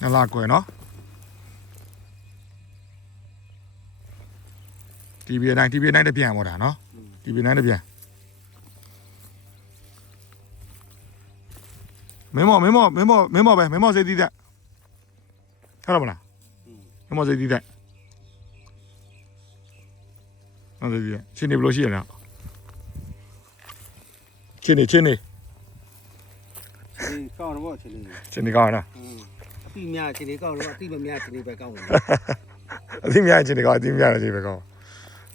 နှစ်လကွယ်နော်တီဗီ9တပြန်ပေါ့ဒါနော်တီဗီ9တပြန်မင်းမော့စေးတီးတဲ့ဟုတ်လားမလားမင်းမော့စေးတီးတဲ့ဟုတ်တယ်ချင်းနေဘလို့ရှိရလားချင်းနေဒီကောင်းတော့ချင်းနေချင်းနေကောင်းလားအတိများချင်းနေကောင်းတော့အတိမများချင်းနေပဲကောင်းတယ်အတိများချင်းနေကောင်းအတိများချင်းပဲကောင်း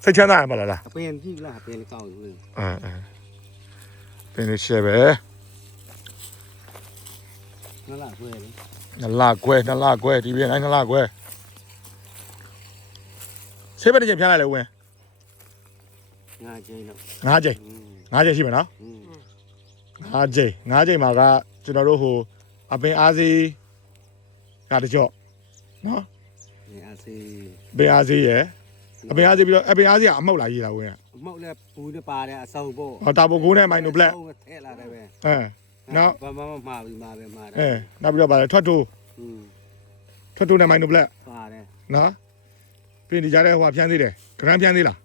စိတ်ချမ်းသာရမလားအပင်ကြည့်လားအပင်ကောင်းယူပင်လေးရှယ်ပဲနှစ်လခွဲလေနှစ်လခွဲဒီပြင်2လခွဲဆေးပဲတစ်ချိန်ဖျားလိုက်လေဝင်5ချိန်တော့5ချိန်ရှိမှာနော်5ချိန်မှာကကျွန်တော်တို့ဟိုအပင်အားစီကတကြော့နော်ပင်အားစီရယ်အပင်အားစီပြီးတော့အပင်အားစီကအမှုတ်လာရေးတာဝင်အမှုတ်လည်းဘူးနဲ့ပါတယ်အစုံပေါ့ဟောတာဘိုကိုနဲ့မိုင်နိုဘလက်ထဲလာတယ်ပဲနော်ဘာမှမမှားဘူးမှာပဲမှားတယ်နောက်ပြီးတော့ဗါလဲထွက်တိုးနဲ့မိုင်နိုဘလက်ပါတယ်နော်ပြင်ဒီကြားထဲဟိုဖြန်းသေးတယ်ဂရန်ဖြန်းသေးလား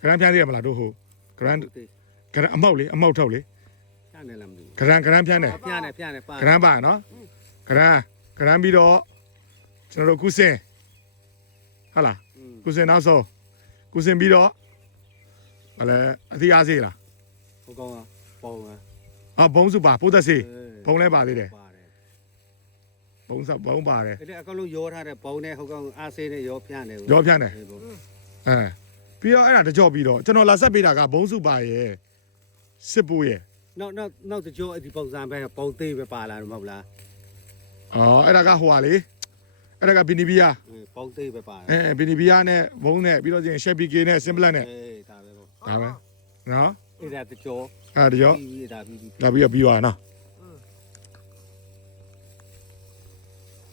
ဂရန်ဖြန်းသေးရမလားတို့ဟိုဂရန်အမောက်လေအမောက်ထုတ်လေဖြန်းတယ်လားမသိဘူးဂရန်ဖြန်းတယ်ဖြန်းတယ်ပါဂရန်ပါနော်ဂရန်ပြီးတော့ကျွန်တော်တို့ကုစင်ဟုတ်လားကုစင်နောက်ဆုံးကုစင်ပြီးတော့ဗါလဲအသီးအားစေးလားဟိုကောင်ကပုံဘုံစုပါပိုးသက်စေးဘုံလဲပါသေးတယ်ဘုံပါတယ်အဲ့ဒါအကောင်လုံးရောထားတဲ့ဘုံနဲ့ဟိုကောင်အားစေးနဲ့ရောဖြန်းတယ်ပြီးတော့အဲ့ဒါတကြော့ပြီးတော့ကျွန်တော်လာဆက်ပေးတာကဘုံစုပါရဲ့စစ်ပူရဲ့နောက်တကြော့အဲ့ဒီပုံစံပဲပုံသေးပဲပါလာတော့မဟုတ်လားအဲ့ဒါကဟိုဟာလေအဲ့ဒါကဘီနီဘီယာပုံသေးပဲပါဘီနီဘီယာနဲ့ဘုံနဲ့ပြီးတော့ကျရင်ရှက်ပီကေနဲ့စင်ပလက်နဲ့ဒါပဲပေါ့ဒါပဲနော်အဲ့ဒါတကြော့တကြော့ဒါပြီးသွားနော်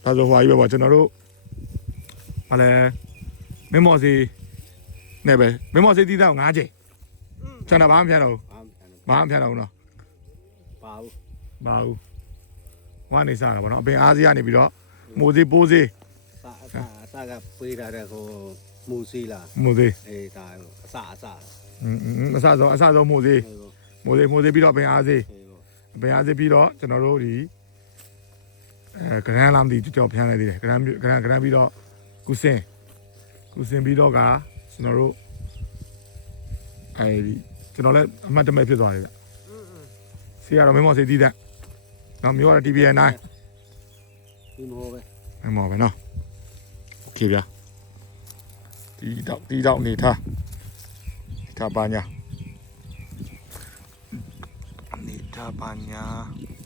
ဒါဆိုဟိုကြီးပဲပေါ့ကျွန်တော်တို့ဟာလဲမင်းမော်စီနဲ့ပဲမင်းမော်စီတီးတော့9ချိန်ကျွန်တော်ဘာမှမဖြတ်တော့ဘူးနော်ပါဘူးဝမ်းနေစားတာပေါ့နော်အပင်အားစီကနေပြီးတော့မိုးစီပိုးစီအစကပေးထားတဲ့ဟိုမိုးစီလားမိုးစီဒါအစအဆုံးမိုးစီပြီးတော့အပင်အားစီပြီးတော့ကျွန်တော်တို့ဒီဂရန်လာမသိကြောက်ဖျန်းနေသေးတယ်ဂရန်ပြီးတော့ကုစင်ပြီးတော့ကကျွန်တော်တို့အဲဒီကျွန်တော်လည်းအမှတ်တမဲ့ဖြစ်သွားတယ်ဗျစီကတော့မင်းမော်စီတီးတဲ့နော်မျိုးရ TVN 9ဒီမောပဲနော်โอเคဗျာတီးတော့နေထားပါညာ